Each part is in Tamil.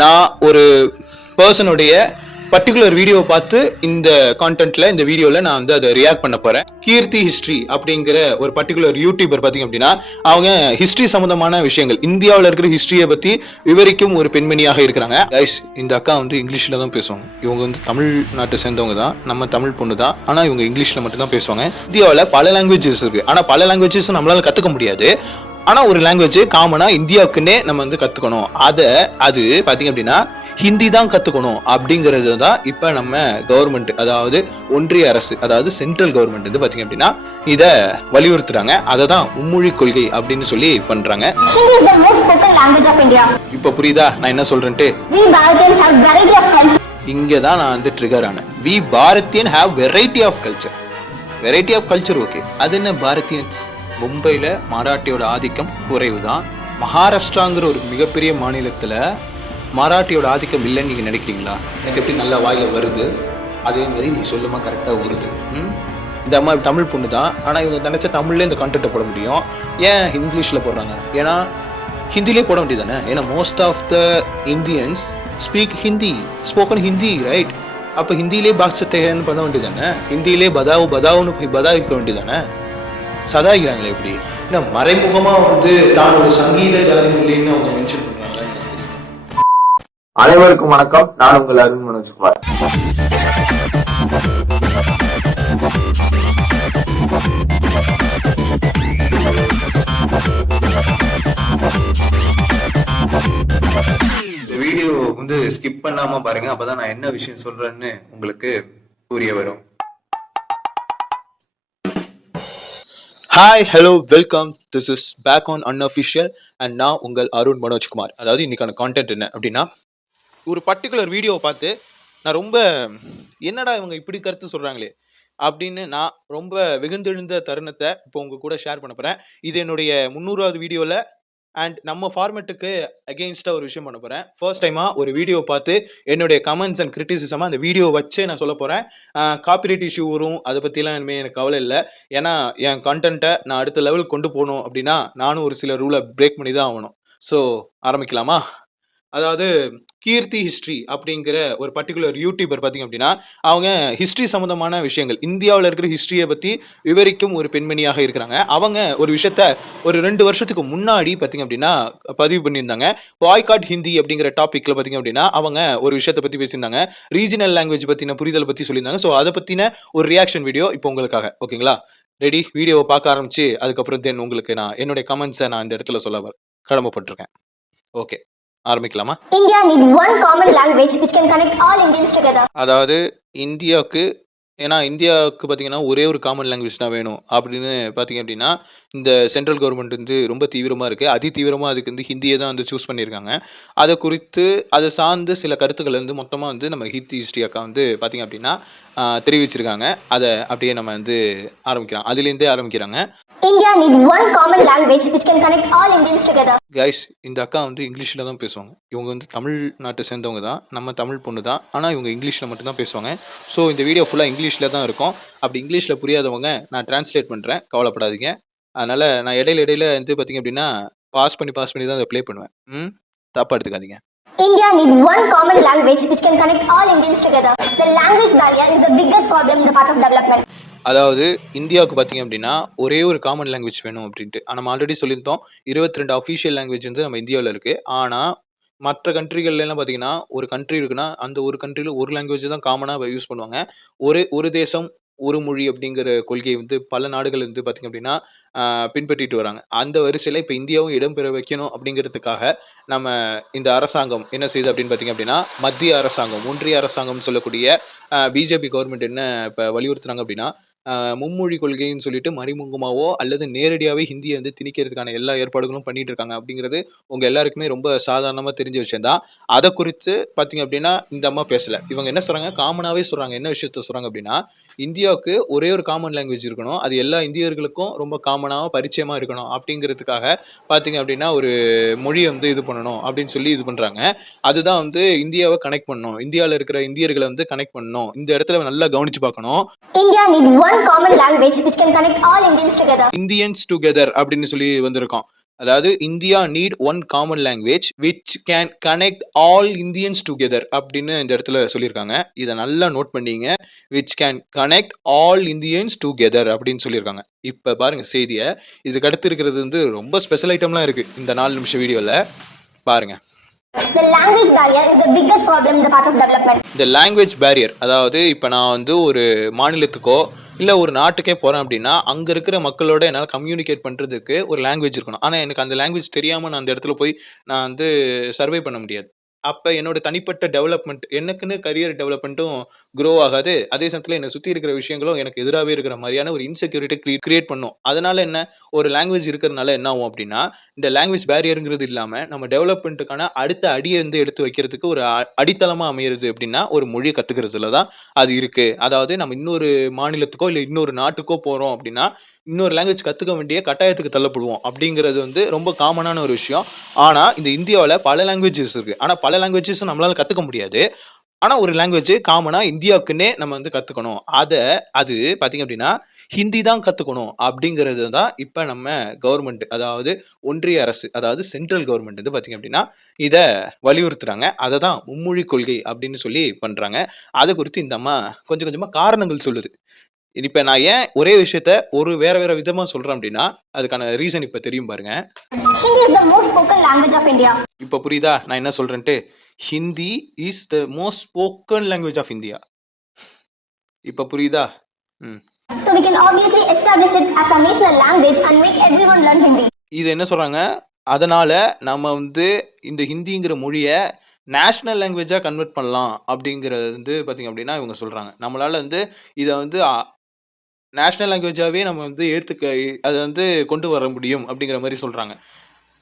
நான் ஒரு பர்சனுடைய பர்டிகுலர் வீடியோவை பார்த்து இந்த கான்டென்ட்ல இந்த வீடியோல நான் வந்து அதை ரியாக்ட் பண்ண போறேன். கீர்த்தி ஹிஸ்டரி அப்படிங்கிற ஒரு பர்டிகுலர் யூடியூபர் பாத்தீங்க அப்படின்னா அவங்க ஹிஸ்டரி சம்பந்தமான விஷயங்கள் இந்தியாவில் இருக்கிற ஹிஸ்டரியை பத்தி விவரிக்கும் ஒரு பெண்மணியாக இருக்கிறாங்க. கைஸ், இந்த அக்கா வந்து இங்கிலீஷ்ல தான் பேசுவாங்க. இவங்க வந்து தமிழ்நாட்டை சேர்ந்தவங்க தான், நம்ம தமிழ் பொண்ணு தான். ஆனா இவங்க இங்கிலீஷ்ல மட்டும் தான் பேசுவாங்க. இந்தியாவில் பல லாங்குவேஜஸ் இருக்கு, ஆனா பல லாங்குவேஜஸ் நம்மளால கத்துக்க முடியாது. ஆனா ஒரு லாங்குவேஜ் காமனா இந்தியாவுக்குன்னே நம்ம வந்து கத்துக்கணும். அது பாத்தீங்க அப்படின்னா ஹிந்தி தான் கத்துக்கணும் அப்படிங்கிறது தான் இப்ப நம்ம கவர்மெண்ட், அதாவது ஒன்றிய அரசு, அதாவது சென்ட்ரல் கவர்மெண்ட் வந்து பாத்தீங்க அப்படின்னா இத வலியுறுத்துறாங்க. அதை தான் மும்மொழி கொள்கை அப்படின்னு சொல்லி பண்றாங்க. Hindi is the most spoken language of India. இப்ப புரியுதா நான் என்ன சொல்றேன்ட்டு? We Bharatiyans have variety of culture. இங்கதான் நான் வந்து ட்ரிகர் ஆனேன். We Bharatian have variety of culture. Variety of culture okay, அது என்ன பாரதியன்ஸ்? மும்பையில் மராட்டியோட ஆதிக்கம் குறைவு தான். மகாராஷ்டிராங்கிற ஒரு மிகப்பெரிய மாநிலத்தில் மராட்டியோட ஆதிக்கம் இல்லைன்னு நீங்கள் நினைக்கிறீங்களா? எனக்கு எப்படி நல்லா வாயில் வருது, அதே மாதிரி நீ சொல்லுமா கரெக்டாக வருது. இந்த அம்மா தமிழ் பொண்ணு தான், ஆனால் இவங்க நினச்சா தமிழ்லேயே இந்த கண்டென்ட்டை போட முடியும். ஏன் இங்கிலீஷில் போடுறாங்க? ஏன்னா ஹிந்திலே போட வேண்டியது தானே. ஏன்னா most of the Indians speak Hindi, spoken Hindi, right? அப்போ ஹிந்திலே பாக்ஸத்தைன்னு பண்ண வேண்டியது தானே. ஹிந்திலே பதாவுன்னு பதாவிக்க வேண்டியது தானே. சதாகிறாங்களே எப்படி? ஏன்னா மறைமுகமா வந்து தான் ஒரு சங்கீத ஜாதி மொழின்னு அவங்க மென்ஷன் பண்றாங்களா எனக்கு தெரியும். அனைவருக்கும் வணக்கம். நான் உங்கள் அருண் மனோஜ்குமார். இந்த வீடியோ வந்து ஸ்கிப் பண்ணாம பாருங்க, அப்பதான் நான் என்ன விஷயம் சொல்றேன்னு உங்களுக்கு புரிய வரும். Hi, hello, welcome. This is back on unofficial and நான் உங்கள் அருண் மனோஜ்குமார். அதாவது இன்னைக்கான கான்டென்ட் என்ன அப்படின்னா, ஒரு பர்டிகுலர் வீடியோவை பார்த்து நான் ரொம்ப என்னடா இவங்க இப்படி கருத்து சொல்றாங்களே அப்படின்னு நான் ரொம்ப வெகுந்தெழுந்த தருணத்தை இப்போ உங்க கூட ஷேர் பண்ண போறேன். இது என்னுடைய 300வது வீடியோல அண்ட் நம்ம ஃபார்மேட்டுக்கு அகெயின்ஸ்டா ஒரு விஷயம் பண்ண போறேன். ஃபர்ஸ்ட் டைமா ஒரு வீடியோ பார்த்து என்னுடைய கமெண்ட்ஸ் அண்ட் கிரிட்டிசிசமா அந்த வீடியோ வச்சே நான் சொல்ல போறேன். காப்பிரைட் இஷ்யூ வரும், அதை பத்திலாம் இனிமே எனக்கு கவலை இல்லை. ஏன்னா என் கண்டென்ட்டை நான் அடுத்த லெவலுக்கு கொண்டு போகணும் அப்படின்னா நானும் ஒரு சில ரூலை பிரேக் பண்ணி தான் ஆகணும். ஸோ ஆரம்பிக்கலாமா? அதாவது கீர்த்தி ஹிஸ்டரி அப்படிங்கிற ஒரு பர்டிகுலர் யூடியூபர் பார்த்தீங்க அப்படின்னா அவங்க ஹிஸ்டரி சம்பந்தமான விஷயங்கள் இந்தியாவில் இருக்கிற ஹிஸ்டரியை பற்றி விவரிக்கும் ஒரு பெண்மணியாக இருக்கிறாங்க. அவங்க ஒரு விஷயத்த ஒரு 2 வருஷத்துக்கு முன்னாடி பார்த்தீங்க அப்படின்னா பதிவு பண்ணியிருந்தாங்க. பாய்காட் ஹிந்தி அப்படிங்கிற டாபிக்ல பார்த்தீங்க அப்படின்னா அவங்க ஒரு விஷயத்தை பற்றி பேசியிருந்தாங்க. ரீஜனல் லாங்குவேஜ் பற்றின புரிதல் பற்றி சொல்லியிருந்தாங்க. ஸோ அதை பற்றின ஒரு ரியாக்ஷன் வீடியோ இப்போ உங்களுக்காக. ஓகேங்களா? ரெடி? வீடியோவை பார்க்க ஆரம்பிச்சு அதுக்கப்புறம் தென் உங்களுக்கு நான் என்னுடைய கமெண்ட்ஸை நான் இந்த இடத்துல சொல்ல கடமைப்பட்டிருக்கேன். ஓகே, ஆரம்பிக்கலாமா? India need one common language which can connect all Indians together. அதாவது இந்தியாவுக்கு, ஏன்னா இந்தியாவுக்கு பார்த்தீங்கன்னா ஒரே ஒரு காமன் லாங்குவேஜ் தான் வேணும் அப்படின்னு பார்த்தீங்க அப்படின்னா இந்த சென்ட்ரல் கவர்மெண்ட் வந்து ரொம்ப தீவிரமாக இருக்குது. அதி தீவிரமாக அதுக்கு வந்து ஹிந்தியை தான் வந்து சூஸ் பண்ணியிருக்காங்க. அதை குறித்து அதை சார்ந்து சில கருத்துக்கள் வந்து மொத்தமாக வந்து நம்ம ஹிந்தி ஹிஸ்ட்ரி அக்கா வந்து பார்த்தீங்க அப்படின்னா தெரிவிச்சிருக்காங்க. அதை அப்படியே நம்ம வந்து ஆரம்பிக்கிறோம், அதுலேருந்தே ஆரம்பிக்கிறாங்க. India need one common language which can connect all Indians together. Guys, இந்த அக்கா வந்து இங்கிலீஷில் தான் பேசுவாங்க. இவங்க வந்து தமிழ்நாட்டை சேர்ந்தவங்க தான், நம்ம தமிழ் பொண்ணு தான். ஆனால் இவங்க இங்கிலீஷில் மட்டும்தான் பேசுவாங்க. ஸோ இந்த வீடியோ ஃபுல்லாக இங்கிலீஷில் தான் இருக்கும். அப்படி இங்கிலீஷில் புரியாதவங்க நான் டிரான்ஸ்லேட் பண்ணுறேன், கவலைப்படாதீங்க. அதனால் நான் இடையில வந்து பார்த்தீங்க அப்படின்னா பாஸ் பண்ணி தான் அதை ப்ளே பண்ணுவேன். தப்பாக எடுத்துக்காதீங்க. India need one common language which can connect all Indians together. The language barrier is the biggest problem in the path of development. அதாவது இந்தியாவுக்கு பார்த்தீங்க அப்படின்னா ஒரே ஒரு காமன் லாங்குவேஜ் வேணும் அப்படின்ட்டு. நம்ம ஆல்ரெடி சொல்லியிருந்தோம் 22 அஃபிஷியல் லாங்குவேஜ் வந்து நம்ம இந்தியாவில் இருக்குது. ஆனால் மற்ற கண்ட்ரிகள்லாம் பார்த்தீங்கன்னா ஒரு கண்ட்ரி இருக்குன்னா அந்த ஒரு கண்ட்ரியில் ஒரு லாங்குவேஜ் தான் காமனாக யூஸ் பண்ணுவாங்க. ஒரு தேசம் ஒரு மொழி அப்படிங்கிற கொள்கையை வந்து பல நாடுகள் வந்து பார்த்தீங்க அப்படின்னா பின்பற்றிட்டு வராங்க. அந்த வரிசையில் இப்போ இந்தியாவும் இடம்பெற வைக்கணும் அப்படிங்கிறதுக்காக நம்ம இந்த அரசாங்கம் என்ன செய்யுது அப்படின்னு பார்த்தீங்க அப்படின்னா மத்திய அரசாங்கம், ஒன்றிய அரசாங்கம் சொல்லக்கூடிய பிஜேபி கவர்மெண்ட் என்ன இப்போ வலியுறுத்துறாங்க அப்படின்னா மும்மொழி கொள்கைன்னு சொல்லிட்டு மறைமுகமாவோ அல்லது நேரடியாகவே ஹிந்தியை வந்து திணிக்கிறதுக்கான எல்லா ஏற்பாடுகளும் பண்ணிட்டு இருக்காங்க அப்படிங்கிறது உங்க எல்லாருக்குமே ரொம்ப சாதாரணமா தெரிஞ்ச விஷயம் தான். அதை குறித்து பார்த்தீங்க அப்படின்னா இந்த அம்மா பேசல. இவங்க என்ன சொல்றாங்க, காமனாவே சொல்றாங்க. என்ன விஷயத்த சொல்றாங்க அப்படின்னா இந்தியாவுக்கு ஒரே ஒரு காமன் லாங்குவேஜ் இருக்கணும், அது எல்லா இந்தியர்களுக்கும் ரொம்ப காமனாக பரிச்சயமா இருக்கணும் அப்படிங்கிறதுக்காக பார்த்தீங்க அப்படின்னா ஒரு மொழியை வந்து இது பண்ணணும் அப்படின்னு சொல்லி இது பண்றாங்க. அதுதான் வந்து இந்தியாவை கனெக்ட் பண்ணணும், இந்தியாவில் இருக்கிற இந்தியர்களை வந்து கனெக்ட் பண்ணணும். இந்த இடத்துல நல்லா கவனிச்சு பார்க்கணும். India need one common language which can connect all Indians together. Indians together அப்படின்னு சொல்லி வந்திருக்கோம். அதாவது India need one common language which can connect all Indians together அப்படின்னு இந்த இடத்துல சொல்லியிருக்காங்க. இதை நல்லா நோட் பண்ணிங்க. Which can connect all Indians together அப்படின்னு சொல்லியிருக்காங்க. இப்போ பாருங்க செய்தியை. இதுக்கு அடுத்து இருக்கிறது வந்து ரொம்ப ஸ்பெஷல் ஐட்டம்லாம் இருக்கு இந்த 4 நிமிஷம் வீடியோவில் பாருங்க. The language barrier is the biggest problem in the path of development. இந்த லாங்குவேஜ் பேரியர், அதாவது இப்போ நான் வந்து ஒரு மாநிலத்துக்கோ இல்லை ஒரு நாட்டுக்கே போகிறேன் அப்படின்னா அங்கே இருக்கிற மக்களோட என்னால் கம்யூனிகேட் பண்ணுறதுக்கு ஒரு லாங்குவேஜ் இருக்கணும். ஆனால் எனக்கு அந்த லாங்குவேஜ் தெரியாமல் நான் அந்த இடத்துல போய் நான் வந்து சர்வே பண்ண முடியாது. அப்போ என்னோட தனிப்பட்ட டெவலப்மெண்ட், எனக்குன்னு கரியர் டெவலப்மெண்ட்டும் க்ரோ ஆகாது. அதே சமயத்தில் என்னை சுற்றி இருக்கிற விஷயங்களும் எனக்கு எதிராகவே இருக்கிற மாதிரியான ஒரு இன்செக்யூரிட்டி கிரியேட் பண்ணும். அதனால என்ன, ஒரு லாங்குவேஜ் இருக்கிறதுனால என்ன ஆகும் அப்படின்னா, இந்த லாங்குவேஜ் பேரியருங்கிறது இல்லாமல் நம்ம டெவலப்மெண்ட்டுக்கான அடுத்த அடியை வந்து எடுத்து வைக்கிறதுக்கு ஒரு அடித்தளமாக அமையிறது அப்படின்னா ஒரு மொழியை கற்றுக்கிறதுல தான் அது இருக்கு. அதாவது நம்ம இன்னொரு மாநிலத்துக்கோ இல்லை இன்னொரு நாட்டுக்கோ போகிறோம் அப்படின்னா இன்னொரு லாங்குவேஜ் கற்றுக்க வேண்டிய கட்டாயத்துக்கு தள்ளப்படுவோம் அப்படிங்கிறது வந்து ரொம்ப காமனான ஒரு விஷயம். ஆனால் இந்த இந்தியாவில் பல லாங்குவேஜஸ் இருக்கு. ஆனால் பல லாங்குவேஜஸும் நம்மளால கற்றுக்க முடியாது. ஆனால் ஒரு லாங்குவேஜ் காமனாக இந்தியாவுக்குன்னே நம்ம வந்து கற்றுக்கணும். அது பார்த்தீங்க அப்படின்னா ஹிந்தி தான் கற்றுக்கணும் அப்படிங்கிறது தான் இப்போ நம்ம கவர்மெண்ட், அதாவது ஒன்றிய அரசு, அதாவது சென்ட்ரல் கவர்மெண்ட் வந்து பார்த்தீங்க அப்படின்னா இதை வலியுறுத்துறாங்க. அதை தான் மும்மொழி கொள்கை அப்படின்னு சொல்லி பண்ணுறாங்க. அதை குறித்து இந்த அம்மா கொஞ்சம் கொஞ்சமாக காரணங்கள் சொல்லுது. இப்ப நான் ஏன் ஒரே விஷயத்த வேற வேற விதமா சொல்றேன் அப்படின்னா அதுக்கான ரீசன் இப்ப தெரியும் பாருங்க. Hindi is the most spoken language of India. இப்ப புரியுதா நான் என்ன சொல்றேன்ட்டு? Hindi is the most spoken language of India. இப்ப புரியுதா? So we can obviously establish it as a national language and make everyone learn Hindi. இது என்ன சொல்றாங்க? அதனால நம்ம வந்து இந்த ஹிந்திங்கிற மொழியை நேஷனல் லாங்குவேஜா கன்வெர்ட் பண்ணலாம் அப்படிங்கிறது வந்து பாத்தீங்க அப்படின்னா இவங்க சொல்றாங்க. நம்மளால வந்து இதை வந்து நேஷனல் லாங்குவேஜாவே நம்ம வந்து அதை வந்து கொண்டு வர முடியும் அப்படிங்கிற மாதிரி சொல்றாங்க.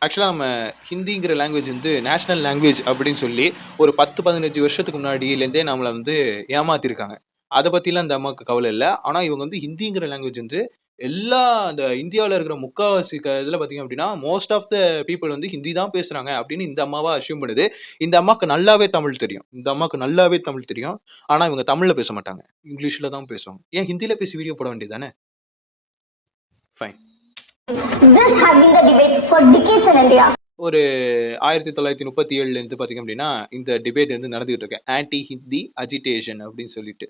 ஆக்சுவலா நம்ம ஹிந்திங்கிற லாங்குவேஜ் வந்து நேஷனல் லாங்குவேஜ் அப்படின்னு சொல்லி ஒரு 10-15 வருஷத்துக்கு முன்னாடியிலேருந்தே நம்மளை வந்து ஏமாத்திருக்காங்க. அதை பத்திலாம் இந்த அம்மாவுக்கு கவலை இல்லை. ஆனா இவங்க வந்து ஹிந்திங்கிற லாங்குவேஜ் வந்து எல்லா அந்த இந்தியாவில் இருக்கிற முக்காவாசி இதுல பாத்தீங்க அப்படின்னா மோஸ்ட் ஆஃப் த பீப்புள் வந்து ஹிந்தி தான் பேசுறாங்க அப்படின்னு இந்த அம்மாவா அசியூம் பண்ணுது. இந்த அம்மாவுக்கு நல்லாவே தமிழ் தெரியும். ஆனா இவங்க தமிழ்ல பேச மாட்டாங்க, இங்கிலீஷ்ல தான் பேசுவாங்க. ஏன் ஹிந்தியில பேசி வீடியோ போட வேண்டியதானே? Fine. This has been the debate for decades in India. ஒரு 1937ல இருந்து பாத்தீங்க அப்படின்னா இந்த டிபேட் வந்து நடந்துகிட்டு இருக்கு. ஆன்டி ஹிந்தி அஜிடேஷன் அப்படின்னு சொல்லிட்டு.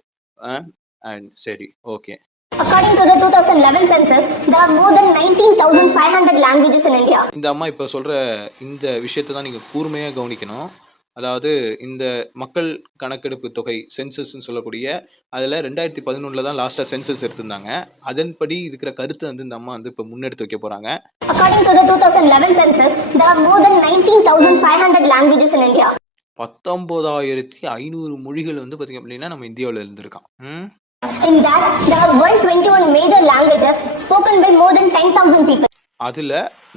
சரி, okay. According to the 2011 census, there are more than 19,500 languages in India. இந்த அம்மா இப்ப சொல்ற இந்த விஷயத்தை தான் நீங்க கூர்மையா கவனிக்கணும். அதாவது இந்த மக்கள் கணக்கெடுப்பு தொகை சென்சஸ்ன்னு சொல்லக்கூடிய அதுல 2011ல தான் லாஸ்டா சென்சஸ் எடுத்திருந்தாங்க. அதன்படி இருக்கிற கருத்தை வந்து இந்த அம்மா வந்து இப்ப முன்னெடுத்து வைக்க போறாங்க. According to the 2011 census, there are more than 19,500 languages in India. 19,500 மொழிகள் வந்து பாத்தீங்க அப்படின்னா நம்ம இந்தியாவில் இருந்திருக்கான். In that, there are 121 major languages spoken by more than 10,000 people. அதுல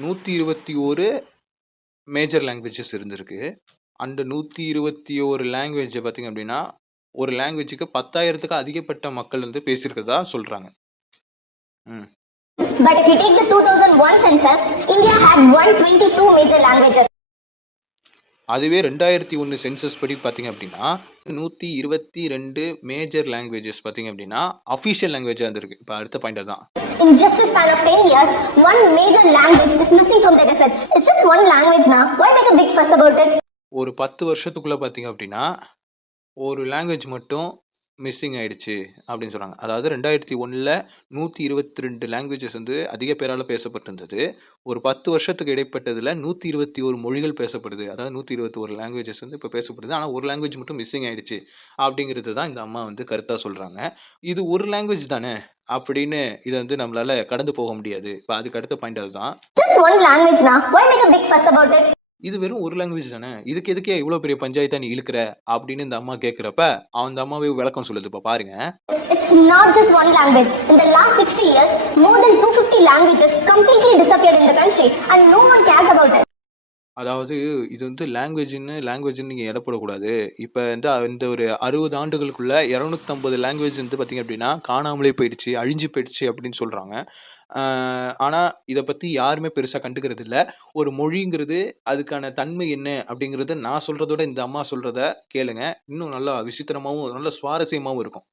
121 மேஜர் லாங்குவேஜஸ் இருந்திருக்கு. அந்த 121 லாங்குவேஜ் பாத்தீங்க அப்படின்னா ஒரு லாங்குவேஜுக்கு 10,000க்கு அதிகப்பட்ட மக்கள் வந்து பேசியிருக்கிறதா சொல்றாங்க. But if you take the 2001 census, India had 122 major languages. அதுவே 2001 சென்சஸ் படி பாத்தீங்க அப்படின்னா 122 மேஜர் லாங்குவேஜஸ் பாத்தீங்க அப்படின்னா அஃபிஷியல் லாங்குவேஜா இருந்திருக்கு. இப்ப அடுத்த பாயிண்ட் தான். In just a span of 10 years, one major language is missing from the gazettes. It's just one language now. Why make a big fuss about it? ஒரு 10 வருஷத்துக்குள்ள பாத்தீங்க அப்படின்னா ஒரு லாங்குவேஜ் மட்டும் மிஸ்ஸிங் ஆயிடுச்சு அப்படின்னு சொல்றாங்க. அதாவது 2001ல 122 லாங்குவேஜஸ் வந்து அதிக பேரால பேசப்பட்டிருந்தது. ஒரு 10 வருஷத்துக்கு இடைப்பட்டதுல 121 மொழிகள் பேசப்படுது. அதாவது 121 லாங்குவேஜஸ் வந்து இப்ப பேசப்படுது. ஆனா ஒரு லாங்குவேஜ் மட்டும் மிஸ்ஸிங் ஆயிடுச்சு அப்படிங்கிறது தான் இந்த அம்மா வந்து கருத்தா சொல்றாங்க. இது ஒரு லாங்குவேஜ் தானே அப்படின்னு இதை வந்து நம்மளால கடந்து போக முடியாது. இப்ப அதுக்கு அடுத்த பாயிண்ட் அதுதான். Just one language now. Why make a big fuss about it? இது வெறும் ஒரு லாங்குவேஜ் தானே, இதுக்கு எதுக்கே இவ்வளவு பெரிய பஞ்சாயத்தா நீ இழுக்கிற அப்படின்னு இந்த அம்மா கேட்கிறப்ப அந்த அம்மாவே விளக்கம் சொல்லுது. இப்ப பாருங்க. It's not just one language. In the last 60 years, more than 250 languages completely disappeared in the country and no one cares about it. அதாவது இது வந்து லாங்குவேஜ்னு நீங்க எடை போடக்கூடாது. இப்ப வந்து இந்த ஒரு 60 ஆண்டுகளுக்குள்ள 250 லாங்குவேஜ் வந்து பாத்தீங்க அப்படின்னா காணாமலே போயிடுச்சு, அழிஞ்சு போயிடுச்சு அப்படின்னு சொல்றாங்க. ஆனா இத பத்தி யாருமே பெருசா கண்டுக்கிறது இல்ல. ஒரு மொழிங்கிறது அதுக்கான தன்மை என்ன அப்படிங்கறது நான் சொல்றதோட இந்த அம்மா சொல்றத கேளுங்க. இன்னும் நல்லா விசித்திரமாவும் நல்ல சுவாரஸ்யமாவும் இருக்கும்.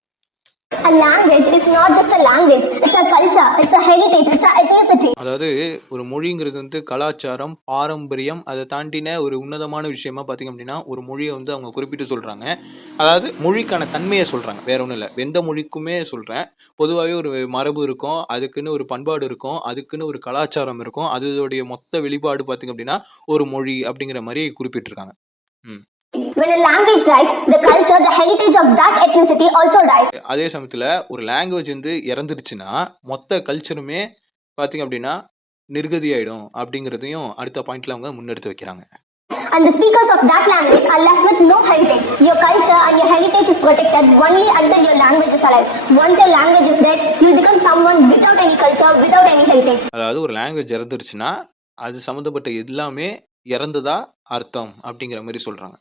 A language is not just a language, it's a culture, it's a heritage, it's a ethnicity. அதாவது ஒரு மொழிங்கிறது வந்து கலாச்சாரம், பாரம்பரியம் அதை தாண்டின ஒரு உன்னதமான விஷயமா பார்த்தீங்க அப்படின்னா, ஒரு மொழியை வந்து அவங்க குறிப்பிட்டு சொல்றாங்க. அதாவது மொழிக்கான தன்மையை சொல்றாங்க. வேற ஒண்ணும் இல்ல. எந்த மொழிக்குமே சொல்றேன். பொதுவாவே ஒரு மரபு இருக்கும். அதுக்குன்னு ஒரு பண்பாடு இருக்கும். அதுக்குன்னு ஒரு கலாச்சாரம் இருக்கும். அதோடைய மொத்த வெளிப்பாடு பார்த்தீங்க அப்படின்னா, ஒரு மொழி அப்படிங்கிற மாரி குறிப்பிட்டிருக்காங்க. ம். When a language dies, the culture, the heritage of that ethnicity also dies. அதே சமயத்துல ஒரு லாங்குவேஜ் வந்து இறந்துருச்சுன்னா, மொத்த கல்ச்சருமே பார்த்தீங்க அப்படின்னா, நிர்கதியாயிடும் அப்படிங்கிறதையும் அடுத்த பாயிண்ட்ல அவங்க முன்னெடுத்து வைக்கிறாங்க. And the speakers of that language are left with no heritage. Your culture and your heritage is protected only until your language is alive. Once your language is dead, you'll become someone without any culture, without any heritage. அதாவது ஒரு லாங்குவேஜ் இறந்துருச்சுன்னா, அது சம்மந்தப்பட்ட எல்லாமே இறந்ததா அர்த்தம் அப்படிங்கிற மாரி சொல்றாங்க.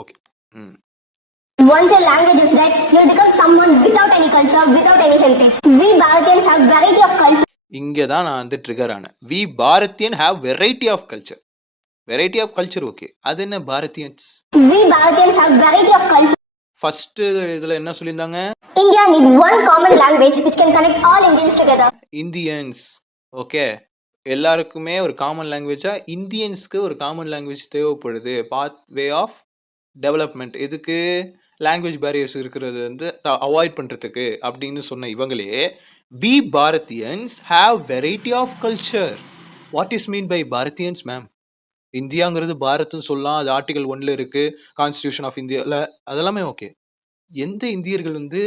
ஓகே. ம். Once your language is dead, you'll become someone without any culture, without any heritage. We Bharatians have variety of culture. இங்க தான் நான் வந்து ட்ரிகர் ஆனேன். We Bharatian have variety of culture. Variety of culture okay. அது என்ன Bharatians? We Bharatians have variety of culture. First இதுல என்ன சொல்லியிருந்தாங்க? India need one common language which can connect all Indians together. Indians. Okay. எல்லாருக்குமே ஒரு காமன் லாங்குவேஜா இந்தியன்ஸ்க்கு ஒரு காமன் லாங்குவேஜ் தேவைப்படுது. Path way of development. எதுக்கு? லாங்குவேஜ் பேரியர்ஸ் இருக்கிறது வந்து அவாய்ட் பண்றதுக்கு அப்படின்னு சொன்ன இவங்களே, we Bharatians have variety of culture. What is mean by Bharatians ma'am? இந்தியாங்கிறது பாரத்னு சொல்லலாம். அது ஆர்டிகல் 1ல இருக்கு. கான்ஸ்டிடியூஷன் ஆஃப் இந்தியால அதெல்லாமே ஓகே. எந்த இந்தியர்கள் வந்து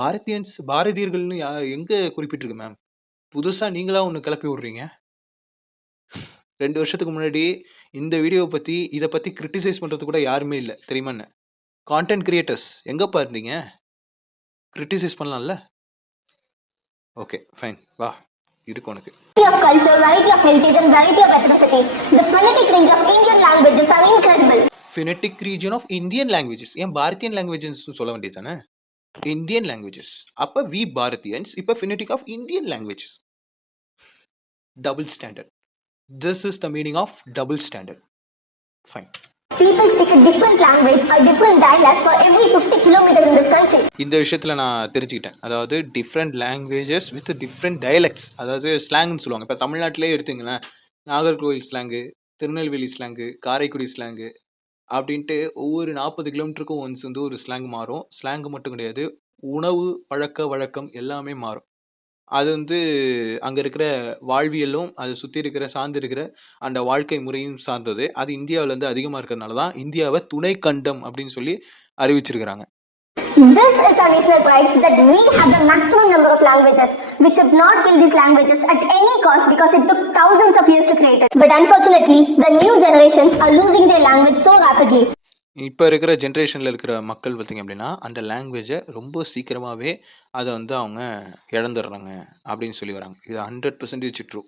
பாரதியன்ஸ் பாரதியர்கள்னு எங்க குறிப்பிட்டிருக்கு மேம்? புதுசா நீங்களா ஒண்ணு கிளப்பி விடுறீங்க. 2 வருஷத்துக்கு முன்னாடி இந்த வீடியோவை பத்தி இத பத்தி கிரிட்டிசைஸ் பண்றது கூட யாருமே இல்ல. தெரியுமா என்ன? கான்டென்ட் கிரியேட்டர்ஸ் எங்கப்பா இருந்தீங்க? கிரிட்டிசைஸ் பண்ணலாம்ல? Okay fine. வா இருக்கு உனக்கு. Variety of culture, variety of heritage, and variety of ethnicity. The phonetic range of Indian languages are incredible. Phonetic region of Indian languages. ஏன் பாரதியன் லாங்குவேஜஸ் சொல்ல வேண்டியதானே? Indian languages. அப்ப வி பாரதியன்ஸ் இப்ப phonetic of Indian languages. Double standard. This is the meaning of double standard. Fine. People speak a different language or different dialect for every 50 kilometers in this country. இந்த விஷயத்துல நான் தெரிஞ்சுக்கிட்டேன். அதாவது different languages with different dialects. அதாவது ஸ்லாங்னு சொல்லுவாங்க. இப்ப தமிழ்நாட்டிலே எடுத்தீங்களேன், Nagercoil slang, Tirunelveli slang, Karaikudi slang அப்படின்ட்டு ஒவ்வொரு 40 கிலோமீட்டருக்கும் ஒன்ஸ் வந்து ஒரு ஸ்லாங் மாறும். ஸ்லாங் மட்டும் கிடையாது, உணவு பழக்க வழக்கம் எல்லாமே மாறும். அது வந்து அங்க இருக்கிற வாழ்வியலும், அதை சுத்தி இருக்கிற சார்ந்து இருக்கிற அந்த வாழ்க்கை முறையும் சார்ந்தது. அது இந்தியாவுல வந்து அதிகமா இருக்கிறதுனால தான் இந்தியாவை துணை கண்டம் அப்படின்னு சொல்லி அறிவிச்சிருக்கிறாங்க. This is our national pride that we have the maximum number of languages. We should not kill these languages at any cost because it took thousands of years to create it. But unfortunately, the new generations are losing their language so rapidly. இப்ப இருக்கிற ஜெனரேஷன்ல இருக்கிற மக்கள் பார்த்தீங்க அப்படின்னா, அந்த லாங்குவேஜை ரொம்ப சீக்கிரமாவே அதை வந்து அவங்க இழந்துடுறாங்க அப்படின்னு சொல்லி வராங்க. இது 100% ட்ரூ.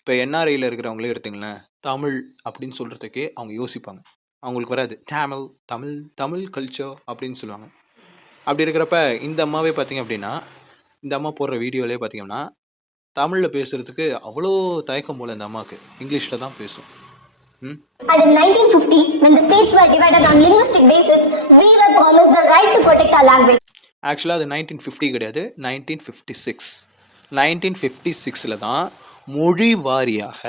இப்ப என்ஆர்ஐல இருக்கிறவங்களே எடுத்தீங்களேன், தமிழ் அப்படின்னு சொல்றதுக்கே அவங்க யோசிப்பாங்க. அவங்களுக்கு வராது. தமிழ், தமிழ், தமிழ் கல்ச்சர் அப்படின்னு சொல்லுவாங்க. அப்படி இருக்கிறப்ப இந்த அம்மாவே பார்த்தீங்க அப்படின்னா, இந்த அம்மா போடுற வீடியோலயே பார்த்தீங்கன்னா, தமிழ்ல பேசுறதுக்கு அவ்வளோ தயக்கம் போல இந்த அம்மாக்கு. இங்கிலீஷ்ல தான் பேசும். ம். And in 1950, when the states were divided on linguistic basis, we were promised the right to protect our language. ஆக்சுவலா அது 1950 கிடையாது. 1956. 1956ல தான் மொழி வாரியாக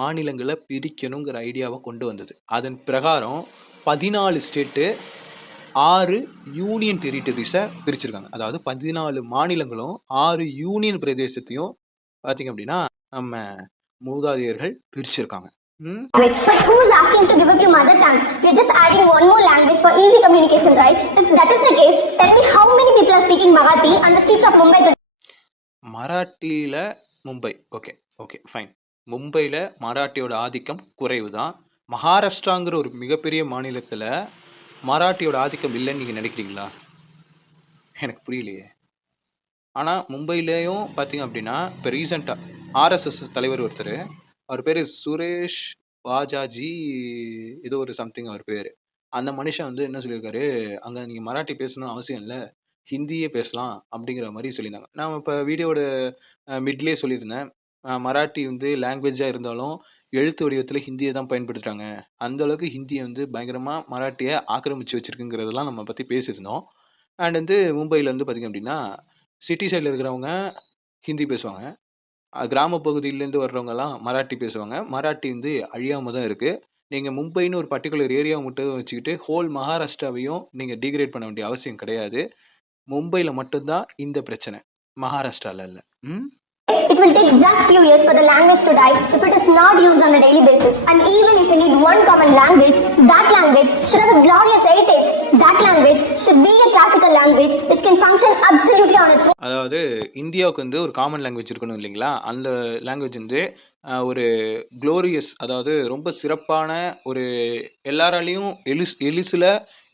மாநிலங்கள பிரிக்கணுங்கிற ஐடியாவை கொண்டு வந்தது. அதன் பிரகாரம் 14 ஸ்டேட்டு 6 யூனியன் டெரிட்டரிஸை பிரிச்சிருக்காங்க. அதாவது 14 மாநிலங்களும் 6 யூனியன் பிரதேசத்தையும் பார்த்தீங்க அப்படின்னா, நம்ம மூதாதையர்கள் பிரிச்சிருக்காங்க. ம். But who is asking to give up your mother tongue? We're just adding one more language for easy communication, right? If that is the case, tell me how many people are speaking Marathi on the streets of Mumbai today? மராட்டியில மும்பை. Okay, okay fine. மும்பையில மராட்டியோட ஆதிக்கம் குறைவு தான். மகாராஷ்டிராங்கிற ஒரு மிகப்பெரிய மாநிலத்துல மராட்டியோட ஆதிக்கம் இல்லைன்னு நீங்க நினைக்கிறீங்களா? எனக்கு புரியலையே. ஆனா மும்பையிலயும் பார்த்தீங்க அப்படின்னா, இப்போ ரீசெண்டா ஆர்எஸ்எஸ் தலைவர் ஒருத்தர், அவர் பேரு சுரேஷ் வாஜாஜி ஏதோ ஒரு சம்திங் அவர் பேரு. அந்த மனுஷன் வந்து என்ன சொல்லியிருக்காரு, அங்க நீங்க மராட்டி பேசணும்னு அவசியம் இல்ல, ஹிந்தியே பேசலாம் அப்படிங்கிற மாதிரி சொல்லியிருந்தாங்க. நான் இப்போ வீடியோட மிட்லயே சொல்லியிருந்தேன். மராட்டி வந்து லாங்குவேஜா இருந்தாலும் எழுத்து வடிவத்துல ஹிந்தியை தான் பயன்படுத்துறாங்க. அந்த அளவுக்கு ஹிந்தியை வந்து பயங்கரமா மராட்டியை ஆக்கிரமிச்சு வச்சிருக்குங்கிறதெல்லாம் நம்ம பத்தி பேசியிருந்தோம். அண்ட் வந்து மும்பையில் வந்து பார்த்திங்க அப்படின்னா சிட்டி சைடில் இருக்கிறவங்க ஹிந்தி பேசுவாங்க. கிராம பகுதியிலேருந்து வர்றவங்கலாம் மராட்டி பேசுவாங்க. மராட்டி வந்து அழியாம தான் இருக்கு. நீங்க மும்பைன்னு ஒரு பர்ட்டிகுலர் ஏரியாவ மட்டும் வச்சுக்கிட்டு, ஹோல் மகாராஷ்டிராவையும் நீங்க டிகிரேட் பண்ண வேண்டிய அவசியம் கிடையாது. மும்பைல மட்டும் தான் இந்த பிரச்சனை. மகாராஷ்டிரால இல்ல. ம். It will take just few years for the language to die if it is not used on a daily basis. And even if we need one common language, that language should have a glorious heritage. That language should be a classical language which can function absolutely on its own. அதாவது இந்தியாவுக்கு வந்து ஒரு காமன் லாங்குவேஜ் இருக்கணும் இல்லைங்களா? அந்த லாங்குவேஜ் வந்து ஒரு குளோரியஸ், அதாவது ரொம்ப சிறப்பான ஒரு எல்லாராலையும் எளிசுல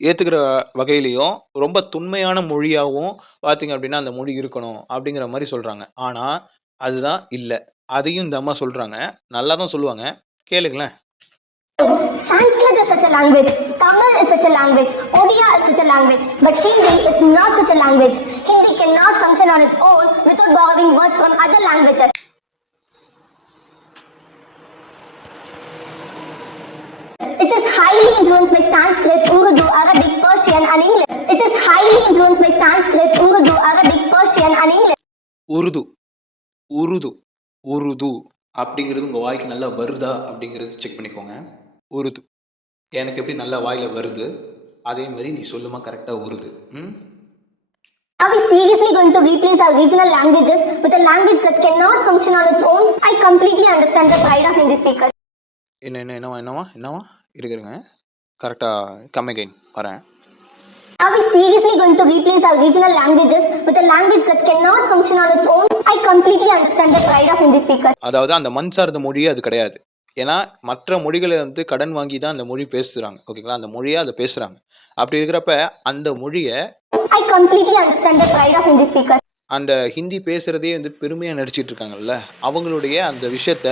ஏத்துக்கிற வகையிலயும் ரொம்ப தொன்மையான மொழியாவும் பார்த்தீங்க அப்படின்னா அந்த மொழி இருக்கணும் அப்படிங்கிற மாதிரி சொல்றாங்க. ஆனா அதுதான் இல்ல. அதையும் இந்த அம்மா சொல்றாங்க. நல்லா தான் சொல்லுவாங்க. கேளுங்களேன். Sanskrit is such a language, Tamil is such a language, Odia is such a language, but Hindi is not such a language. Hindi cannot function on its own without borrowing words from other languages. It is highly influenced by Sanskrit, Urdu, Arabic, Persian and English. It is highly influenced by Sanskrit, Urdu, Arabic, Persian and English. Urdu Urdu Urdu அப்படிங்கிறது உங்கள் வாய்க்கு நல்லா வருதா அப்படிங்கிறது செக் பண்ணிக்கோங்க. உருது எனக்கு எப்படி நல்லா வாயில் வருது, அதே மாதிரி நீ சொல்லுமா கரெக்டாக Urdu. Are we seriously going to replace our regional languages with a language that cannot function on its own? I completely understand the pride of Hindi speakers. என்னவா இருக்கிறேங்க. கரெக்டாக கம் அகைன் வரேன். Are we seriously going to replace our regional languages with a language that cannot function on its own? I completely understand the pride of Hindi speakers. அதாவது அந்த மண் சார்ந்த மொழியே அது கிடையாது. ஏன்னா மற்ற மொழிகளை வந்து கடன் வாங்கி தான் அந்த மொழி பேசுறாங்க. ஓகேங்களா? அந்த மொழியை அதை பேசுறாங்க. அப்படி இருக்கிறப்ப அந்த மொழியை I completely understand the pride of Hindi speakers. அந்த ஹிந்தி பேசுறதே வந்து பெருமையா நடிச்சிட்டு இருக்காங்கல்ல, அவங்களுடைய அந்த விஷயத்த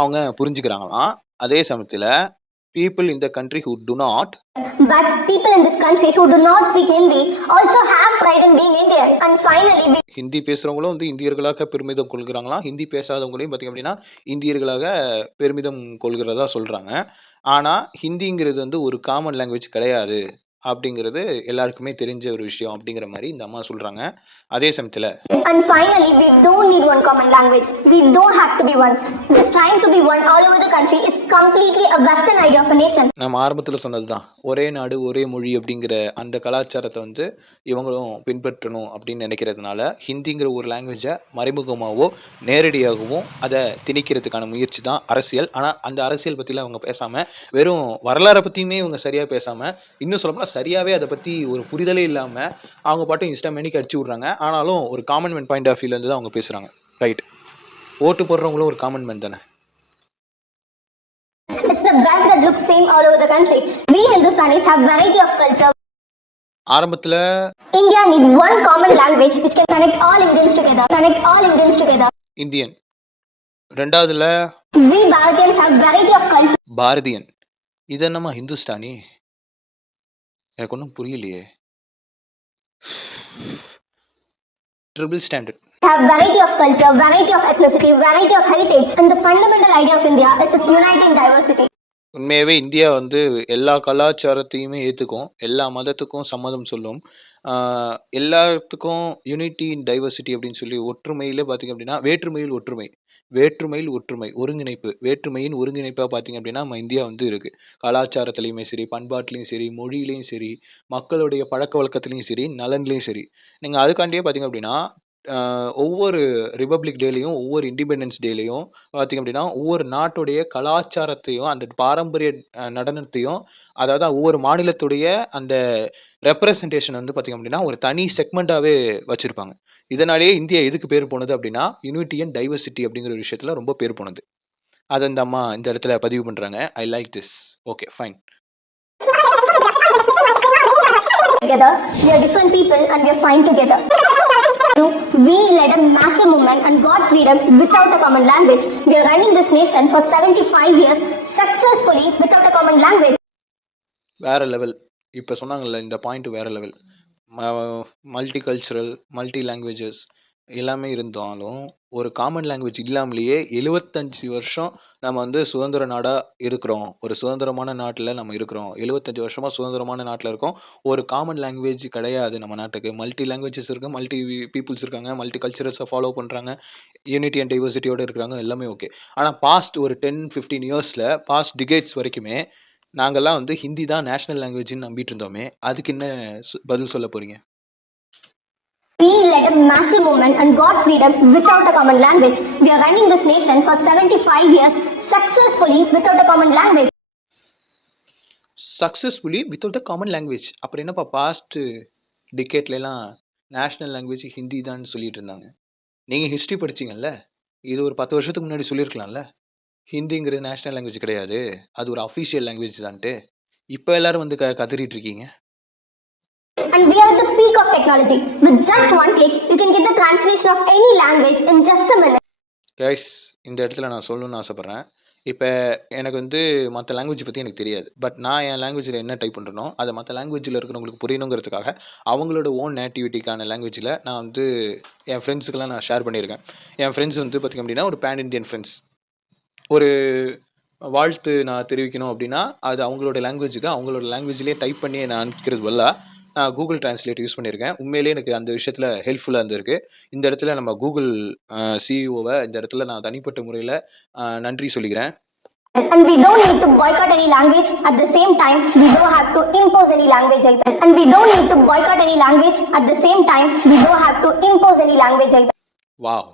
அவங்க புரிஞ்சுக்கிறாங்களாம். அதே சமயத்துல people in the country who do not, But people in this country who do not speak Hindi also have pride in being Indian. And finally, Hindi பேசுறவங்களும் வந்து இந்தியர்களாக பெருமிதம் கொள்கிறாங்களாம். ஹிந்தி பேசாதவங்களையும் பார்த்தீங்க அப்படின்னா இந்தியர்களாக பெருமிதம் கொள்கிறதா சொல்றாங்க. ஆனா ஹிந்திங்கிறது வந்து ஒரு காமன் லாங்குவேஜ் கிடையாது அப்படிங்கிறது எல்லாருக்குமே தெரிஞ்ச ஒரு விஷயம் அப்படிங்கிற மாதிரி இந்த அம்மா சொல்றாங்க. அதே சமயத்துல And finally, we don't need one common language. We don't have to be one. This trying to be one all over the country is completely a Western idea of a nation. நம்ம ஆரம்பத்தில் சொன்னதுதான், ஒரே நாடு ஒரே மொழி அப்படிங்கிற அந்த கலாச்சாரத்தை வந்து இவங்களும் பின்பற்றணும் அப்படின்னு நினைக்கிறதுனால ஹிந்திங்கிற ஒரு லாங்குவேஜை மறைமுகமாகவோ நேரடியாகவும் அதை திணிக்கிறதுக்கான முயற்சி தான் அரசியல். ஆனால் அந்த அரசியல் பற்றிலாம் அவங்க பேசாமல் வெறும் வரலாறை பற்றியுமே இவங்க சரியாக பேசாமல், இன்னும் சொல்லப்போனால் சரியாகவே அதை பற்றி ஒரு புரிதலே இல்லாமல் அவங்க பாட்டும் இன்ஸ்டா மெனிக்கு அடிச்சு விட்றாங்க. ஆனாலும் ஒரு காமன் மேன் பாயிண்ட் ஆஃப் வியூலேருந்து தான் அவங்க பேசுகிறாங்க. ரைட், ஓட்டு போடுறவங்களும் ஒரு காமன் மேன் தானே. It's the best that looks same all over the country. We Hindustanis have variety of culture. ஆரம்பத்தில் India need one common language which can connect all Indians together. Connect all Indians together. Indian, ரெண்டாவதுல We Bharatiyans have variety of culture. Bharatian. இது என்னம்மா ஹிந்துஸ்தானி? எனக்கு ஒன்றும் புரியலையே. Triple standard. Have variety of culture, variety of ethnicity, variety of heritage. And the fundamental idea of India is its uniting diversity. உண்மையாகவே இந்தியா வந்து எல்லா கலாச்சாரத்தையுமே ஏற்றுக்கும், எல்லா மதத்துக்கும் சம்மதம் சொல்லும், எல்லாத்துக்கும் யூனிட்டி இன் டைவர்சிட்டி அப்படின்னு சொல்லி ஒற்றுமையிலே பார்த்தீங்க அப்படின்னா வேற்றுமையில் ஒற்றுமை, வேற்றுமையில் ஒற்றுமை, ஒருங்கிணைப்பு, வேற்றுமையின் ஒருங்கிணைப்பாக பார்த்தீங்க அப்படின்னா நம்ம இந்தியா வந்து இருக்குது. கலாச்சாரத்துலேயுமே சரி, பண்பாட்டுலேயும் சரி, மொழியிலையும் சரி, மக்களுடைய பழக்க வழக்கத்துலேயும் சரி, நலன்லேயும் சரி. நீங்கள் அதுக்காண்டியே பார்த்தீங்க அப்படின்னா ஒவ்வொரு ரிபப்ளிக் டேலையும், ஒவ்வொரு இண்டிபெண்டன்ஸ் டேலையும் பார்த்தீங்க அப்படின்னா ஒவ்வொரு நாட்டுடைய கலாச்சாரத்தையும் அந்த பாரம்பரிய நடனத்தையும், அதாவது ஒவ்வொரு மாநிலத்துடைய அந்த ரெப்ரசன்டேஷன் வந்து பார்த்தீங்க அப்படின்னா ஒரு தனி செக்மெண்ட்டாகவே வச்சுருப்பாங்க. இதனாலேயே இந்தியா எதுக்கு பேர் போனது அப்படின்னா யூனிட்டி அண்ட் டைவர்சிட்டி அப்படிங்கிற ஒரு விஷயத்தில் ரொம்ப பேர் போனது. அதை இந்த அம்மா இந்த இடத்துல பதிவு பண்ணுறாங்க. I like this. Okay, fine. Together, we are different people and we are fine together. We led a massive movement and got freedom without a common language. We are running this nation for 75 years successfully without a common language. வேற லெவல். இப்போ சொன்னாங்கல்ல இந்த பாயிண்ட் வேற level. Multi cultural, multi languages, எல்லாமே இருந்தாலும், ஒரு காமன் லாங்குவேஜ் இல்லாமலேயே 75 வருஷம் நம்ம வந்து சுதந்திர நாடா இருக்கிறோம். ஒரு சுதந்திரமான நாட்டுல நம்ம இருக்கிறோம். 75 வருஷமா சுதந்திரமான நாட்டுல இருக்கோம். ஒரு காமன் லாங்குவேஜ் கிடையாது நம்ம நாட்டுக்கு. மல்டி லாங்குவேஜஸ் இருக்கு. மல்டி பீப்பிள்ஸ் இருக்காங்க. மல்டி கல்ச்சரஸ ஃபாலோ பண்றாங்க. யூனிட்டி அண்ட் டைவர்சிட்டியோட இருக்கிறாங்க. எல்லாமே ஓகே. ஆனா பாஸ்ட் ஒரு 10, 15 இயர்ஸ்ல பாஸ்ட் டிகேட்ஸ் வரைக்குமே நாங்கலாம் வந்து ஹிந்தி தான் நேஷனல் லாங்குவேஜ்ன்னு நம்பிட்டு இருந்தோமே. அதுக்கு என்ன பதில் சொல்லப் போறீங்க? We led a massive movement and got freedom without a common language. We are running this nation for 75 years successfully without a common language. Successfully without a common language. அப்புறம் என்னப்பா பாஸ்ட் டிகேட்லலாம் நேஷனல் லாங்குவேஜ் ஹிந்தி தான்னு சொல்லிட்டு இருந்தாங்க. நீங்க ஹிஸ்டரி படிச்சீங்கல்ல? இது ஒரு 10 வருஷத்துக்கு முன்னாடி சொல்லியிருக்கலாம்ல. ஹிந்திங்கிறது நேஷனல் லாங்குவேஜ் கிடையாது. அது ஒரு அஃபிஷியல் லாங்குவேஜ் தான்ட்டு. இப்ப எல்லாரும் வந்து கதறிட்டு இருக்கீங்க. And we are at the peak of technology. With just one click, you can get the translation of any language in just a minute. Guys, இந்த இடத்துல நான் சொல்லணும்னு ஆசைப்படுறேன். இப்ப எனக்கு வந்து மத்த லாங்குவேஜ் பத்தி எனக்கு தெரியாது. பட் நான் என் லாங்குவேஜ்ல என்ன டைப் பண்றேனோ, அத மத்த லாங்குவேஜ்ல இருக்கிறவங்களுக்கு புரியணுங்கிறதுக்காக, அவங்களோட ஓன் நேட்டிவிட்டிக்கான லாங்குவேஜ்ல நான் வந்து என் ஃப்ரெண்ட்ஸுக்கெல்லாம் நான் ஷேர் பண்ணியிருக்கேன். என் ஃப்ரெண்ட்ஸ் வந்து பார்த்தீங்க அப்படின்னா, ஒரு பேன் இண்டியன் ஃப்ரெண்ட்ஸ். ஒரு வாழ்த்து நான் தெரிவிக்கணும் அப்படின்னா, அது அவங்களோட லாங்குவேஜ்லயே டைப் பண்ணி நான் அனுப்பிக்கிறது பதிலா, நான் Google Translate யூஸ் பண்ணியிருக்கேன். உண்மையிலேயே எனக்கு அந்த விஷயத்துல ஹெல்ப்ஃபுல்லா இருந்திருக்கு. இந்த இடத்துல நம்ம Google சிஇஓவ இந்த இடத்துல நான் தனிப்பட்ட முறையில நன்றி சொல்லிக்கிறேன். And we don't need to boycott any language. At the same time, we don't have to impose any language either. And we don't need to boycott any language. At the same time, we don't have to impose any language either. Wow!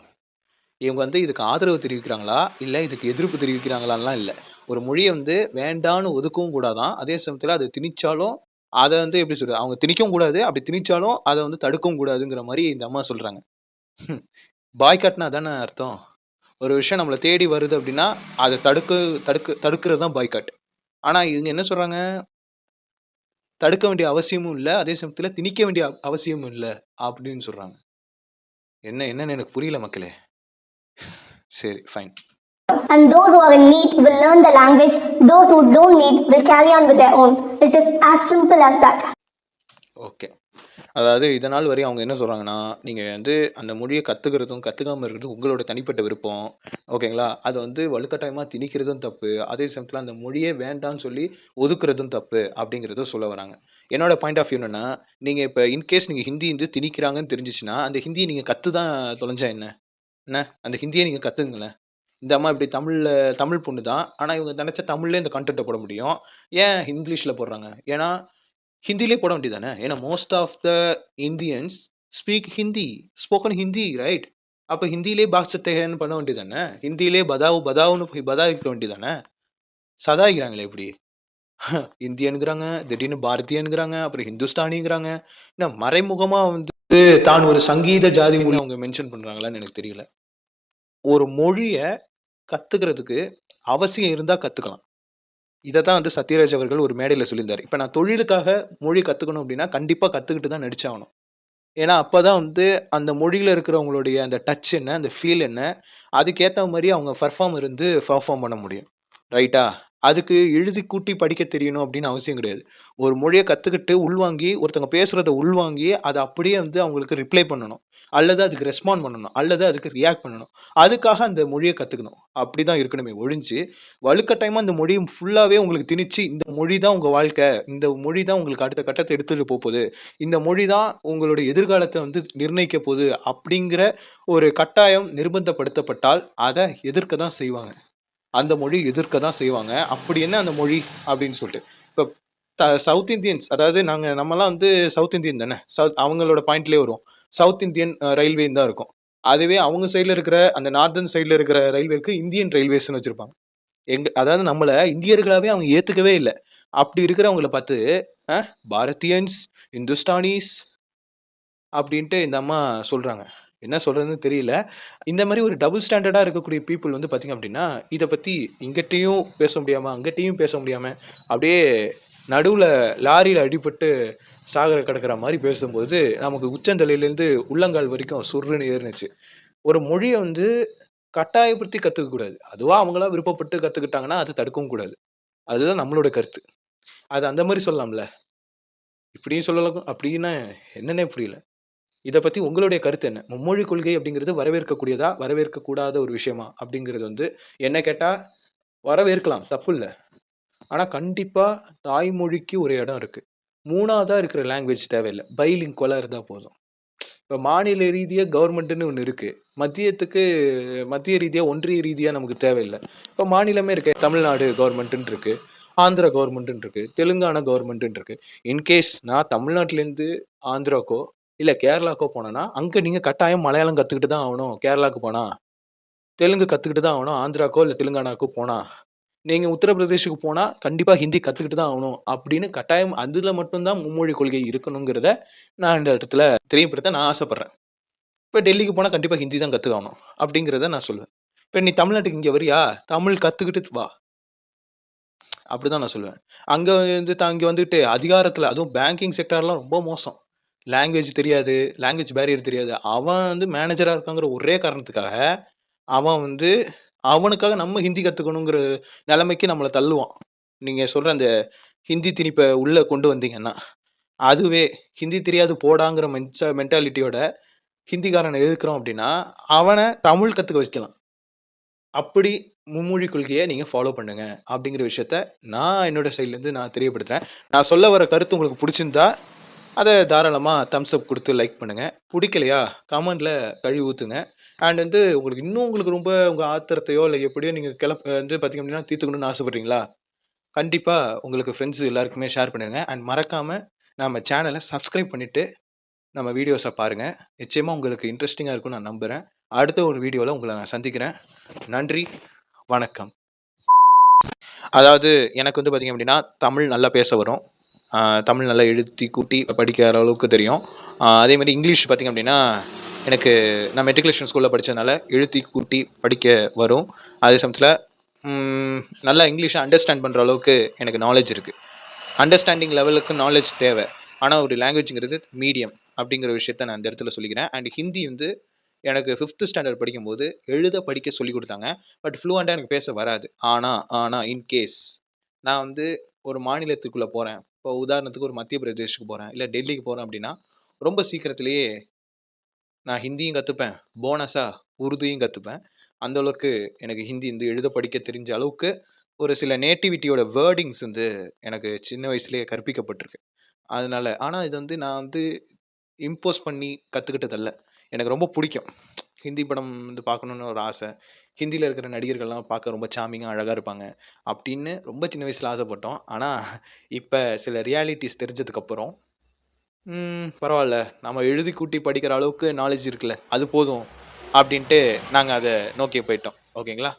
இவங்க வந்து இதுக்கு ஆதரவு தெரிவிக்கிறாங்களா? இல்ல இதுக்கு எதிர்ப்பு தெரிவிக்கிறாங்களான்லாம் இல்ல. ஒரு மொழிய வந்து வேண்டான்னு ஒதுக்கவும் கூடாதாம். அதே சமயத்துல அது திணிச்சாலும், அத வந்து எப்படி சொல்றது? அவங்க திணிக்கவும் கூடாது. அப்படி திணிச்சாலும் அத வந்து தடுக்கவும் கூடாதுங்கிற மாரி இந்த அம்மா சொல்றாங்க. பாய்காட்னா அதானே அர்த்தம்? ஒரு விஷயம் நம்மள தேடி வருது அப்படின்னா, அத தடுக்கிறது தான் பாய்காட். ஆனா இவங்க என்ன சொல்றாங்க? தடுக்க வேண்டிய அவசியமும் இல்ல. அதே சமயத்துல திணிக்க வேண்டிய அவசியமும் இல்ல அப்படின்னு சொல்றாங்க. என்னன்னு எனக்கு புரியல மக்களே. சரி, fine. And those who are in need will learn the language. Those who don't need will carry on with their own. It is as simple as that. Okay. அதாவது இதநாள் வரை அவங்க என்ன சொல்றாங்கன்னா, நீங்க வந்து அந்த மொழிய கத்துக்கிறதும், கத்துக்காம இருக்கிறதும் உங்களோட தனிப்பட்ட விருப்பம். ஓகேங்களா? அத வந்து வலுக்கட்டாயமா திணிக்கிறதும் தப்பு. அதே சமயத்துல அந்த மொழியே வேண்டான்னு சொல்லி ஒதுக்குறதும் தப்பு அப்படிங்கிறத சொல்ல வராங்க. என்னோட பாயிண்ட் ஆஃப் வியூ என்னன்னா, நீங்க இப்ப இன்கேஸ் நீங்க ஹிந்தி வந்து திணிக்கிறாங்கன்னு தெரிஞ்சுச்சுன்னா, அந்த ஹிந்திய நீங்க கத்து தான் தொலைஞ்சா என்ன? என்ன? அந்த ஹிந்திய நீங்க கத்துங்களேன். இந்த அம்மா இப்படி தமிழ் பொண்ணு தான். ஆனா இவங்க நெனச்சா தமிழ்லயே இந்த கன்டென்ட்ட போட முடியும். ஏன் இங்கிலீஷ்ல போடுறாங்க? ஏன்னா ஹிந்திலயே போட வேண்டியது தானே. ஏன்னா most of the Indians speak Hindi, spoken Hindi right? அப்ப ஹிந்திலயே பாத் சக்தே ஹைன்னு பண்ண வேண்டியது தானே. ஹிந்திலயே பதாவுன்னு பதாய்க்க வேண்டியது தானே. சதாய்க்கிறாங்களே இப்படி. இந்தியன்ங்கிறாங்க, திடீர்னு பாரதியன்ங்கிறாங்க, அப்புறம் ஹிந்துஸ்தானிங்கிறாங்க. என்ன மறைமுகமா வந்து தான் ஒரு சங்கீத ஜாதி மொழி அவங்க மென்ஷன் பண்றாங்களான்னு எனக்கு தெரியல. ஒரு மொழிய கத்துக்கிறதுக்கு அவசியம் இருந்தா கத்துக்கலாம். இதத்தான் வந்து சத்யராஜ் அவர்கள் ஒரு மேடையில சொல்லியிருந்தாரு. இப்ப நான் தொழிலுக்காக மொழி கத்துக்கணும் அப்படின்னா, கண்டிப்பா கத்துக்கிட்டு தான் நடிச்சாகணும். ஏன்னா, அப்பதான் வந்து அந்த மொழியில இருக்கிறவங்களுடைய அந்த டச் என்ன, அந்த ஃபீல் என்ன, அதுக்கேத்த மாரி அவங்க பெர்ஃபார்ம் பண்ண முடியும். ரைட்டா? அதுக்கு எழுதி கூட்டி படிக்க தெரியணும் அப்படின்னு அவசியம் கிடையாது. ஒரு மொழிய கத்துக்கிட்டு உள்வாங்கி, ஒருத்தவங்க பேசுறத உள்வாங்கி, அத அப்படியே வந்து அவங்களுக்கு ரிப்ளை பண்ணணும். அல்லது அதுக்கு ரெஸ்பாண்ட் பண்ணணும். அல்லது அதுக்கு ரியாக்ட் பண்ணணும். அதுக்காக அந்த மொழிய கத்துக்கணும். அப்படிதான் இருக்கணுமே ஒழிஞ்சு, வலுக்கட்டாயமா அந்த மொழிய ஃபுல்லாவே உங்களுக்கு திணிச்சு, இந்த மொழி தான் உங்க வாழ்க்கை. இந்த மொழி தான் உங்களுக்கு அடுத்த கட்டத்த எடுத்துட்டு போப்போது. இந்த மொழி தான் உங்களுடைய எதிர்காலத்த வந்து நிர்ணயிக்க போது. அப்படிங்கிற ஒரு கட்டாயம் நிர்பந்தப்படுத்தப்பட்டால், அத எதிர்க்க தான் செய்வாங்க. அந்த மொழி எதிர்க்க தான் செய்வாங்க. அப்படி என்ன அந்த மொழி அப்படின்னு சொல்லிட்டு. இப்ப சவுத் இந்தியன்ஸ் அதாவது நம்மலாம் வந்து சவுத் இந்தியன் தானே. அவங்களோட பாயிண்ட்லயே வருவோம். சவுத் இந்தியன் ரயில்வேன்னு தான் இருக்கும். அதுவே அவங்க சைடுல இருக்கிற அந்த நார்தர்ன் சைடுல இருக்கிற ரயில்வேக்கு இந்தியன் ரயில்வேஸ்ன்னு வச்சிருப்பாங்க. அதாவது நம்மள இந்தியர்களாவே அவங்க ஏத்துக்கவே இல்ல. அப்படி இருக்கிறவங்கள பார்த்து அ பாரதியன்ஸ், இந்துஸ்தானிஸ் அப்படின்ட்டு இந்த அம்மா சொல்றாங்க. என்ன சொல்றதுன்னு தெரியல. இந்த மாரி ஒரு டபுள் ஸ்டாண்டர்டா இருக்கக்கூடிய பீப்பிள் வந்து பார்த்தீங்க அப்படின்னா, இத பத்தி இங்கிட்டயும் பேச முடியாம, அங்கிட்டயும் பேச முடியாம, அப்படியே நடுவுல லாரியில அடிபட்டு கிடக்குற மாரி பேசும்போது, நமக்கு உச்சந்தலையிலேருந்து உள்ளங்கால் வரைக்கும் சுர்ருன்னு ஏறுனுச்சு. ஒரு மொழிய வந்து கட்டாயப்படுத்தி கத்துக்க கூடாது. அதுவா அவங்களா விருப்பப்பட்டு கத்துக்கிட்டாங்கன்னா, அது தடுக்கவும் கூடாது. அதுதான் நம்மளோட கருத்து. அது அந்த மாரி சொல்லலாம்ல. இப்படியும் சொல்லலாம், அப்படின்னா என்னன்னே புரியல. இத பத்தி உங்களுடைய கருத்து என்ன? மும்மொழி கொள்கை அப்படிங்கிறது வரவேற்கக்கூடியதா? வரவேற்கக்கூடாத ஒரு விஷயமா? அப்படிங்கிறது வந்து என்ன கேட்டா வரவேற்கலாம், தப்பில்ல. ஆனா கண்டிப்பா தாய்மொழிக்கு ஒரு இடம் இருக்கு. 3வதா இருக்கிற லாங்குவேஜ் தேவையில்ல. பைலிங்குவலா இருந்தா போதும். இப்ப மாநில ரீதியா கவர்மெண்ட்ன்னு ஒண்ணு இருக்கு. மத்தியத்துக்கு மத்திய ரீதியா, ஒன்றிய ரீதியா நமக்கு தேவையில்ல. இப்ப மாநிலமே இருக்கு. தமிழ்நாடு கவர்மெண்ட்ன்னு இருக்கு. ஆந்திரா கவர்மெண்ட்ன்னு இருக்கு. தெலுங்கானா கவர்மெண்ட்ன்னு இருக்கு. இன்கேஸ் நான் தமிழ்நாட்டிலேருந்து ஆந்திராக்கோ, இல்ல கேரளாக்கோ போனேன்னா, அங்க நீங்க கட்டாயம் மலையாளம் கத்துக்கிட்டு தான் ஆவணும். கேரளாக்கு போனா. தெலுங்கு கத்துக்கிட்டு தான் ஆவணும். ஆந்திராக்கோ, இல்ல தெலுங்கானாக்கோ போனா. நீங்க உத்தரப்பிரதேஷ்க்கு போனா, கண்டிப்பா ஹிந்தி கத்துக்கிட்டு தான் ஆவணும். அப்படின்னு கட்டாயம் அதுல மட்டும் தான் மும்மொழி கொள்கை இருக்கணுங்கிறத, நான் இந்த இடத்துல தெரியப்படுத்த நான் ஆசைப்படுறேன். இப்ப டெல்லிக்கு போனா கண்டிப்பா ஹிந்தி தான் கத்துக்காகணும். அப்படிங்கிறத நான் சொல்லுவேன். இப்ப நீ தமிழ்நாட்டுக்கு இங்க வரியா? தமிழ் கத்துக்கிட்டு வா. அப்படிதான் நான் சொல்லுவேன். அங்க வந்து இங்க வந்துட்டு அதிகாரத்துல அதுவும் பேங்கிங் செக்டார்லாம் ரொம்ப மோசம். லாங்குவேஜ் தெரியாது. லாங்குவேஜ் பேரியர் தெரியாது. அவன் வந்து மேனேஜரா இருக்காங்கிற ஒரே காரணத்துக்காக, அவன் வந்து அவனுக்காக நம்ம ஹிந்தி கத்துக்கணுங்கிற நெலைமைக்கு நம்மள தள்ளுவான். நீங்க சொல்ற அந்த ஹிந்தி திணிப்ப உள்ள கொண்டு வந்தீங்கன்னா, அதுவே ஹிந்தி தெரியாது போடாங்கிற மென்டாலிட்டியோட ஹிந்திக்காரன எதிர்க்கிறோம் அப்படின்னா, அவன தமிழ் கத்துக்க வைக்கலாம். அப்படி மும்மொழி கொள்கைய நீங்க ஃபாலோ பண்ணுங்க. அப்படிங்கிற விஷயத்த நான் என்னோட சைட்லருந்து நான் தெரியப்படுத்துறேன். நான் சொல்ல வர கருத்து உங்களுக்கு புடிச்சிருந்தா, அத தாராளமா தம்ஸ் அப் குடுத்து லைக் பண்ணுங்க. புடிக்கலையா, கமெண்ட்ல கழுவி ஊத்துங்க. அண்ட் வந்து உங்களுக்கு ரொம்ப உங்க ஆத்திரத்தையோ, இல்ல எப்படியோ நீங்க வந்து பார்த்தீங்க அப்படின்னா தீர்த்துக்கணும்னு ஆசைப்படுறீங்களா? கண்டிப்பா உங்களுக்கு ஃப்ரெண்ட்ஸ் எல்லாருக்குமே ஷேர் பண்ணுங்க. அண்ட் மறக்காம நம்ம சேனல சப்ஸ்கிரைப் பண்ணிட்டு, நம்ம வீடியோஸ பாருங்க. நிச்சயமா உங்களுக்கு இன்ட்ரஸ்டிங்கா இருக்கும்னு நான் நம்புறேன். அடுத்த ஒரு வீடியோல உங்கள நான் சந்திக்கிறேன். நன்றி, வணக்கம். அதாவது எனக்கு வந்து பார்த்தீங்க அப்படின்னா, தமிழ் நல்லா பேச வரும். அ தமிழ் நல்லா எழுதி, கூட்டி படிக்கிற அளவுக்கு தெரியும். அதேமாரி இங்கிலீஷ் பார்த்தீங்க அப்படின்னா, எனக்கு நான் மெட்ரிகுலேஷன் ஸ்கூல்ல படிச்சதுனால எழுத்தி, கூட்டி படிக்க வரும். அதே சமயத்தில ம் நல்லா இங்கிலீஷ அண்டர்ஸ்டாண்ட் பண்ற அளவுக்கு எனக்கு நாலேட்ஜ் இருக்கு. அண்டர்ஸ்டாண்டிங் லெவலுக்கு நாலேட்ஜ் தேவை. ஆனா ஒரு லாங்குவேஜ்ங்கிறது மீடியம் அப்படிங்கிற விஷயத்த நான் இந்த இடத்துல சொல்லிக்கிறேன். அண்ட் ஹிந்தி வந்து எனக்கு 5த் ஸ்டாண்டர்ட் படிக்கும்போது எழுத, படிக்க சொல்லிக் குடுத்தாங்க. பட் ஃப்ளூயன்ட்டா எனக்கு பேச வராது. ஆனா ஆனா இன்கேஸ் நான் வந்து ஒரு மாநிலத்துக்குள்ள போறேன். இப்போ உதாரணத்துக்கு ஒரு மத்திய பிரதேஷ்க்கு போறேன், இல்ல டெல்லிக்கு போறேன் அப்படின்னா, ரொம்ப சீக்கிரத்திலேயே நான் ஹிந்தியும் கத்துப்பேன். போனஸா உருதுயும் கத்துப்பேன். அந்த அளவுக்கு எனக்கு ஹிந்தி வந்து எழுத, படிக்க தெரிஞ்ச அளவுக்கு ஒரு சில நேட்டிவிட்டியோட வேர்டிங்ஸ் வந்து எனக்கு சின்ன வயசுலயே கற்பிக்கப்பட்டிருக்கு. அதனால ஆனா இது வந்து நான் வந்து இம்போஸ் பண்ணி கத்துக்கிட்டதல்ல. எனக்கு ரொம்ப புடிக்கும். ஹிந்தி படம் வந்து பார்க்கணும்னு ஒரு ஆசை. ஹிந்தில இருக்கிற நடிகர்கள்லாம் பார்க்க ரொம்ப சார்மிங்கா, அழகா இருப்பாங்க. அப்படின்னு ரொம்ப சின்ன வயசுல ஆசைப்பட்டோம். ஆனா, இப்ப சில ரியாலிட்டீஸ் தெரிஞ்சதுக்கப்புறம், பரவால்ல. நம்ம எழுதி கூட்டி படிக்கிற அளவுக்கு நாலேட்ஜ் இருக்குல்ல. அது போதும். அப்படின்ட்டு நாங்க அத நோக்கி போயிட்டோம். ஓகேங்களா?